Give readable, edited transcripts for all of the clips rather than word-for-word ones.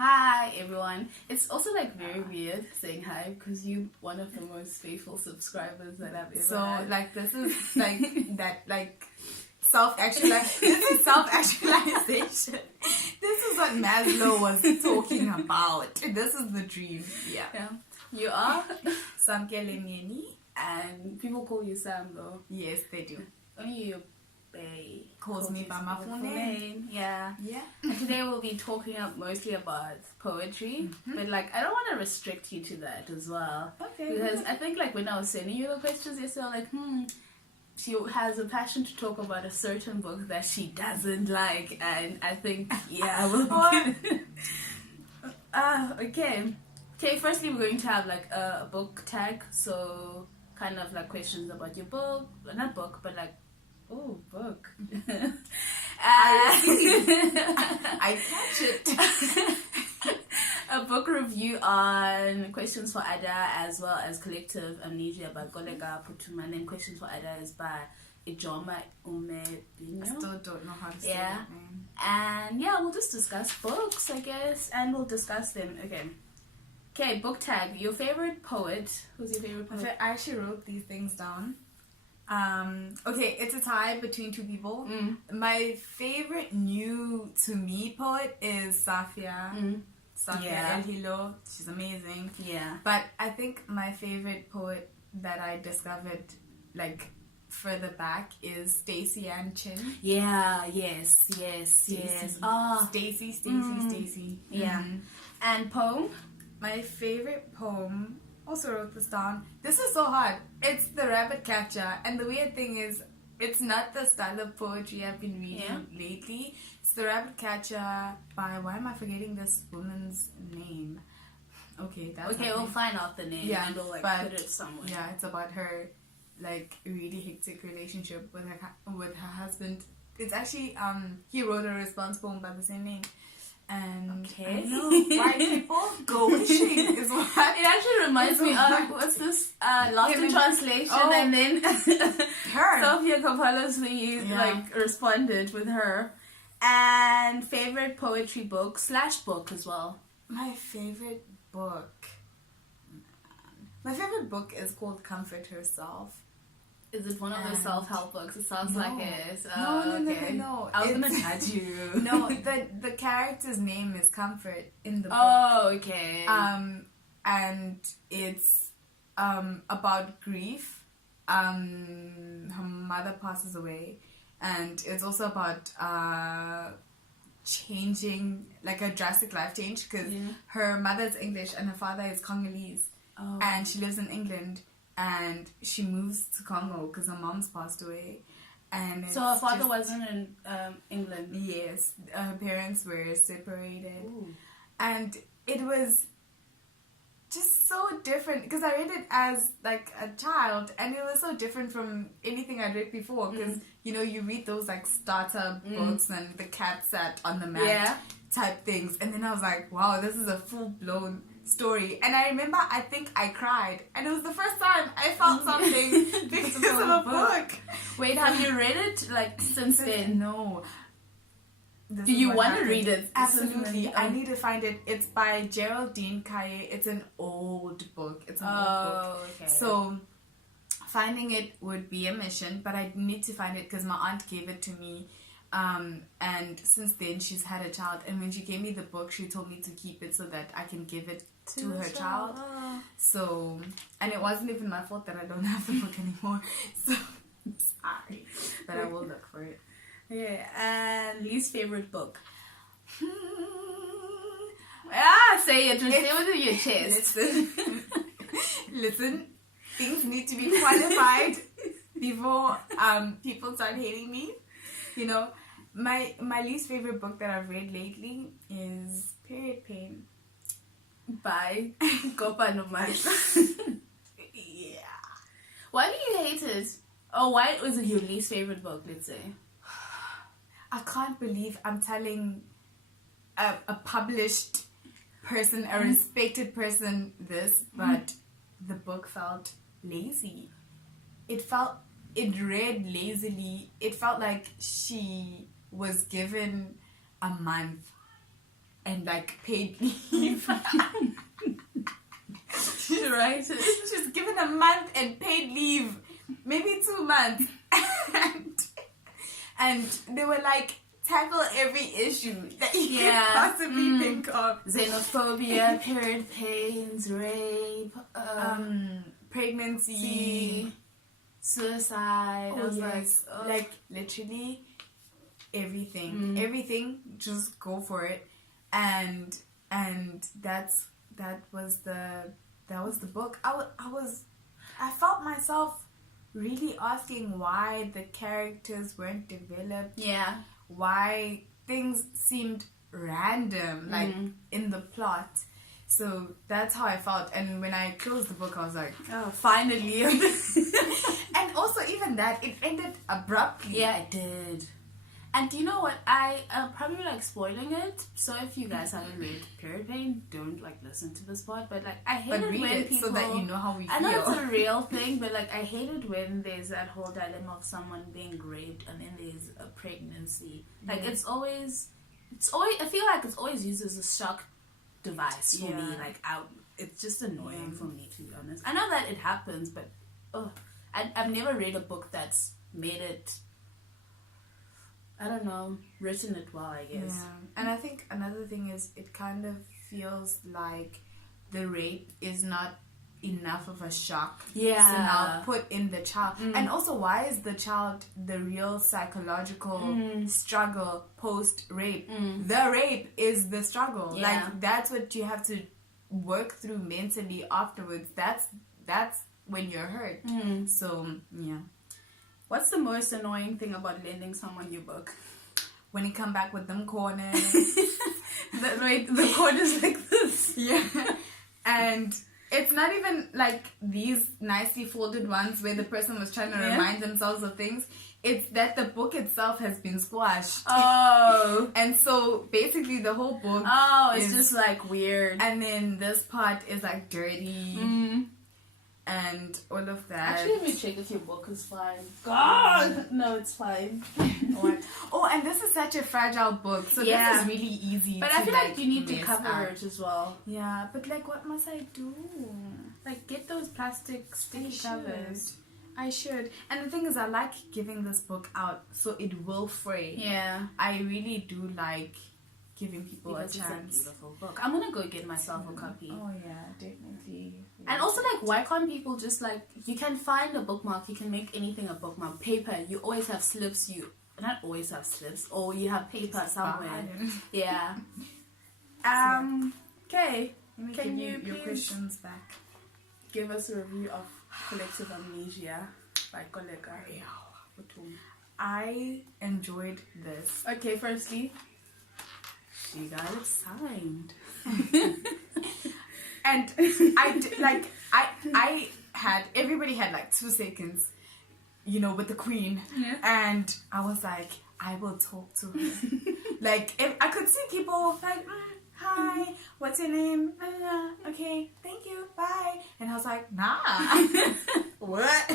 hi everyone. It's also like very weird saying hi because you're one of the most faithful subscribers that I've ever had. So like this is like that like self-actualization. This is what Maslow was talking about. This is the dream. Yeah. You are Samkelemeni. and people call you Sam though. Yes, they do. Only your bae Calls me by my full name. Yeah. And today we'll be talking mostly about poetry, but like I don't want to restrict you to that as well. Okay. Because I think like when I was sending you the questions yesterday, I'm like, she has a passion to talk about a certain book that she doesn't like, and I think we'll Okay, firstly we're going to have like a book tag, so kind of like questions about your book, not book, but like book. I catch it. A book review on Questions for Ada as well as Collective Amnesia by Koleka Putuma, and then Questions for Ada is by Ijoma Umebinyo. I still don't know how to say that name. And we'll just discuss books, I guess, and we'll discuss them. Okay, book tag. Your favorite poet? Who's your favorite poet? I actually wrote these things down. Okay, it's a tie between two people. My favorite new to me poet is Safia. Safia El Hilo. She's amazing. Yeah. But I think my favorite poet that I discovered like further back is Stacey Ann Chin. Yeah, yes. Stacey. Yeah. And poem? My favorite poem, also wrote this down. This is so hard. It's The Rabbit Catcher. And the weird thing is, it's not the style of poetry I've been reading lately. It's The Rabbit Catcher by, why am I forgetting this woman's name? Okay, we'll find out the name and we'll put it somewhere. Yeah, it's about her like really hectic relationship with her husband. It's actually he wrote a response poem by the same name. And I know white people go wishing is what it actually reminds me of what's this Lost in Translation and then Sophia Coppola's like responded with her. And favorite poetry book / book as well. My favorite book is called Comfort Herself. Is it one of those self-help books? It sounds like it. No. I was gonna judge you. No, the character's name is Comfort in the book. Oh, okay. And it's about grief. Her mother passes away, and it's also about changing, like a drastic life change, because her mother's English and her father is Congolese, and she lives in England. And she moves to Congo because her mom's passed away. And so her father wasn't in England? Yes. Her parents were separated. Ooh. And it was just so different because I read it as like a child, and it was so different from anything I'd read before because, you read those like starter books and the cat sat on the mat type things. And then I was like, wow, this is a full-blown story. And I remember I think I cried, and it was the first time I felt something because of a book. Wait, have you read it like since then? No. Do you want to read it? Absolutely. I need to find it. It's by Geraldine Kaye. It's an old book. It's an old book. Okay. So finding it would be a mission, but I need to find it because my aunt gave it to me. And since then she's had a child, and when she gave me the book she told me to keep it so that I can give it to her child. So, and it wasn't even my fault that I don't have the book anymore, so sorry, but I will look for it. And least favorite book? Say it. Say it with your chest. Listen, things need to be qualified before people start hating me. My least favorite book that I've read lately is Period Pain by Kopa Nomad. Yeah. Why do you hate it? Or why was it your least favorite book, let's say? I can't believe I'm telling a published person, a respected person this, but the book felt lazy. It read lazily. It felt like she was given a month and like paid leave. Right. She's given a month and paid leave, maybe 2 months, and they were like, tackle every issue that you can possibly think of. Xenophobia, period pains, rape, pregnancy, suicide. I was like literally everything. Everything, just go for it. And that was the book. I felt myself really asking why the characters weren't developed. Yeah. Why things seemed random, like in the plot. So that's how I felt. And when I closed the book, I was like, oh, finally. And also, even that, it ended abruptly. Yeah, it did. And you know what? I probably like spoiling it. So if you guys haven't read Period Pain, don't like listen to this part. But like, I hate it when people, so that you know how we feel. I know it's a real thing, but like, I hate it when there's that whole dilemma of someone being raped and then there's a pregnancy. Like it's always. I feel like it's always used as a shock device for me. Like, it's just annoying for me, to be honest. I know that it happens, but I've never read a book that's made it. I don't know, written it well, I guess. Yeah. And I think another thing is it kind of feels like the rape is not enough of a shock. Yeah. So now put in the child. And also, why is the child the real psychological struggle post-rape? The rape is the struggle. Yeah. Like, that's what you have to work through mentally afterwards. That's when you're hurt. So, yeah. What's the most annoying thing about lending someone your book? When you come back with them corners. the corners like this. Yeah. And it's not even like these nicely folded ones where the person was trying to remind themselves of things. It's that the book itself has been squashed. Oh. And so basically the whole book is just like weird. And then this part is like dirty. And all of that. Actually, let me check if your book is fine. God! No, it's fine. And this is such a fragile book. So this is really easy but to I feel like you need to cover out. it as well. Yeah, but like, what must I do? Like, get those plastic sticky covers. I should. And the thing is, I like giving this book out so it will fray. Yeah. I really do like giving people a chance. It's a beautiful book. I'm gonna go get myself a copy. Oh yeah, definitely. And also, like, why can't people just, like, you can find a bookmark, you can make anything a bookmark. Paper, you always have slips, you not always have slips, or you have paper somewhere. Yeah. Okay. Can you your questions back? Give us a review of Collective Amnesia by Koleka Putuma. I enjoyed this. Okay, firstly, she got it signed. And everybody had like 2 seconds, with the queen. Yeah. And I was like, I will talk to her. Like, I could see people like, hi, what's your name? Okay, thank you, bye. And I was like, nah. What?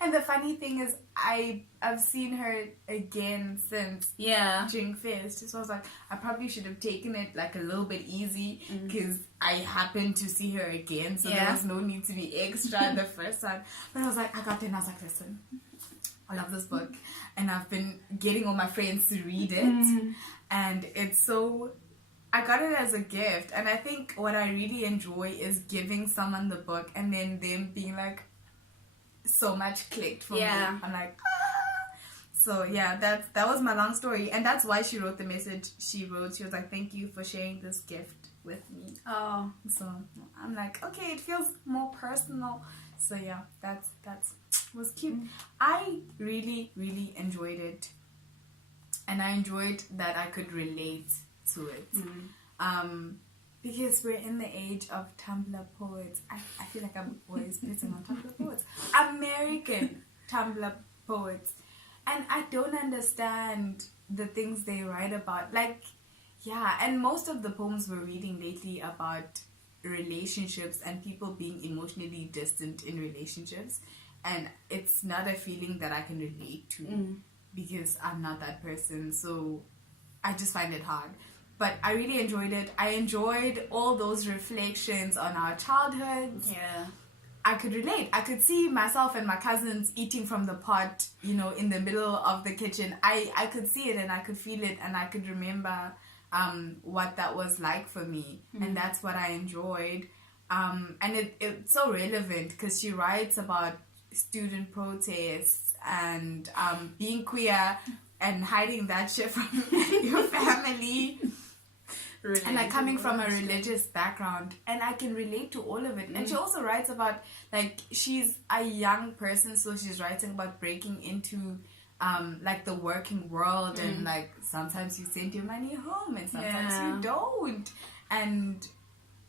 And the funny thing is, I've seen her again since during Fest. So I was like, I probably should have taken it like a little bit easy because I happened to see her again, so there was no need to be extra the first time. But I was like, I got there and I was like, listen, I love this book, and I've been getting all my friends to read it, and it's so. I got it as a gift, and I think what I really enjoy is giving someone the book and then them being like, so much clicked for me. I'm like, So yeah, that was my long story, and that's why she wrote the message she wrote. She was like, thank you for sharing this gift with me. Oh, so I'm like, okay, it feels more personal. So yeah, that was cute. I really enjoyed it, and I enjoyed that I could relate to it. Because we're in the age of Tumblr poets. I feel like I'm always pissing on Tumblr poets. American Tumblr poets. And I don't understand the things they write about. Like, yeah, and most of the poems we're reading lately about relationships and people being emotionally distant in relationships. And it's not a feeling that I can relate to because I'm not that person. So I just find it hard. but I really enjoyed it. I enjoyed all those reflections on our childhoods. Yeah. I could relate. I could see myself and my cousins eating from the pot, you know, in the middle of the kitchen. I could see it and I could feel it and I could remember what that was like for me. And that's what I enjoyed. And it's so relevant because she writes about student protests and being queer and hiding that shit from your family. And like coming from a religious background, and I can relate to all of it. And she also writes about, like, she's a young person, so she's writing about breaking into like the working world, and like sometimes you send your money home and sometimes you don't, and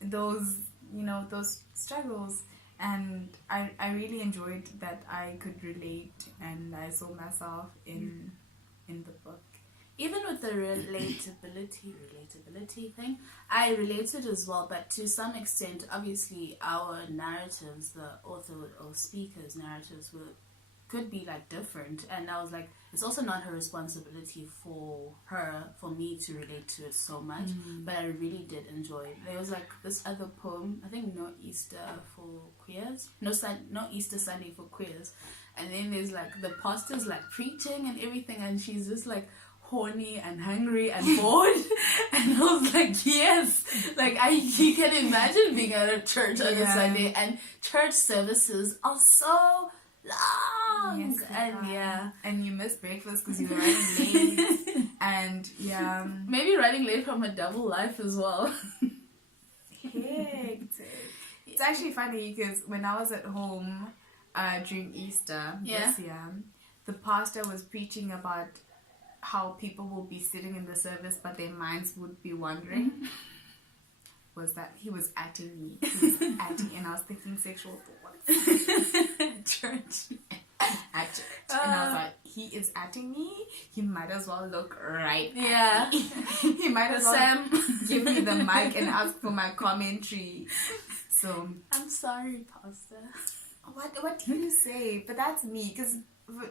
those, you know, those struggles. And I really enjoyed that I could relate and I saw myself in the book. Even with the relatability thing, I related as well, but to some extent, obviously, our narratives, the author or speaker's narratives, could be like different, and I was like, it's also not her responsibility for me to relate to it so much, but I really did enjoy it. There was like this other poem, I think No Easter for Queers, no Easter Sunday for Queers, and then there's like the pastor's like preaching and everything, and she's just like horny and hungry and bored. And I was like, yes, like you can imagine being at a church on a Sunday, and church services are so long. Yes, and you missed breakfast because you were running late. And maybe running late from a double life as well. Hectic. It's actually funny because when I was at home during Easter this year, the pastor was preaching about how people will be sitting in the service but their minds would be wandering. Was that he was atting me. He was atting, and I was thinking sexual thoughts. Church. At church. And I was like, he is atting me, he might as well look right at me. He might as well give me the mic and ask for my commentary. So I'm sorry, pastor. What do you say? But that's me, because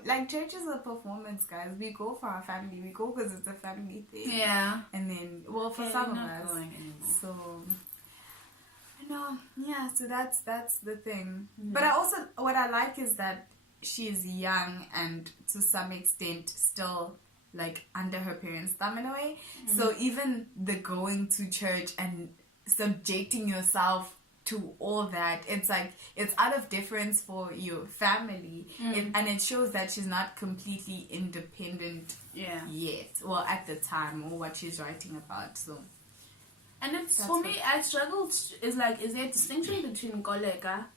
like church is a performance, guys. We go for our family. We go because it's a family thing. Yeah. And then, well, for some of us. So, no, yeah. So that's the thing. But I also, what I like is that she is young and to some extent still like under her parents' thumb in a way. So even the going to church and subjecting yourself to all that, it's like it's out of deference for your family, and it shows that she's not completely independent yet, well, at the time, or what she's writing about. So, and it's for me, I struggled. Is like, is there a distinction between Koleka,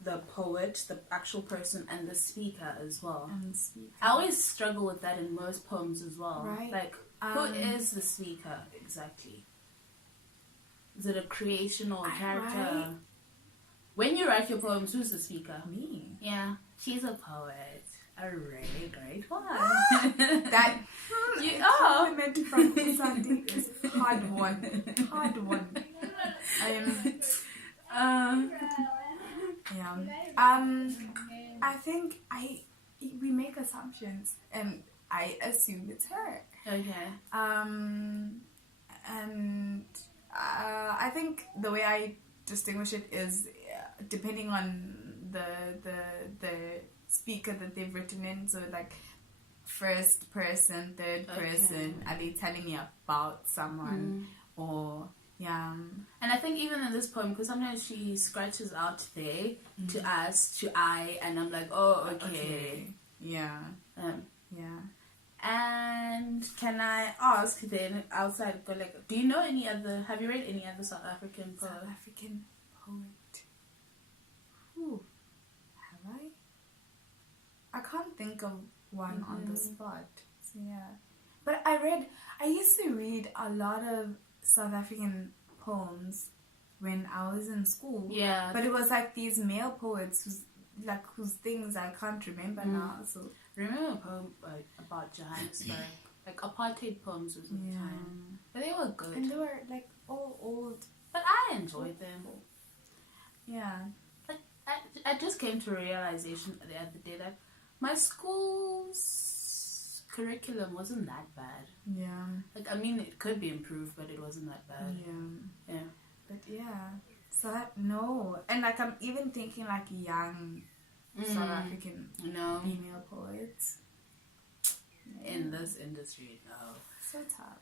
the poet, the actual person, and the speaker as well? I always struggle with that in most poems as well. Right. Like, who is the speaker exactly? Is it a creation or a character? Right. When you write your poems, who's the speaker? Me. Yeah. She's a poet. A really great one. That compliment from Sandy is hard one. Hard one. I think we make assumptions and I assume it's her. Okay. And I think the way I distinguish it is depending on the speaker that they've written in. So like first person, third person, are they telling me about someone or and I think even in this poem, because sometimes she scratches out there to us, to I, and I'm like, oh, okay. Yeah. And can I ask then, outside Koleka, do you know have you read any other South African poet? South African poet. Who? Have I can't think of one on the spot. So, yeah. But I used to read a lot of South African poems when I was in school. Yeah. But it was like these male poets whose things I can't remember now. So remember a poem about Johannesburg, like apartheid poems of the time, but they were good and they were like all old. But I enjoyed them. Yeah. Like I just came to a realization the other day that my school's curriculum wasn't that bad. Yeah. Like, I mean, it could be improved, but it wasn't that bad. Yeah. Yeah. But yeah. So no. And like, I'm even thinking like young South African female poets. In this industry, no. So tough.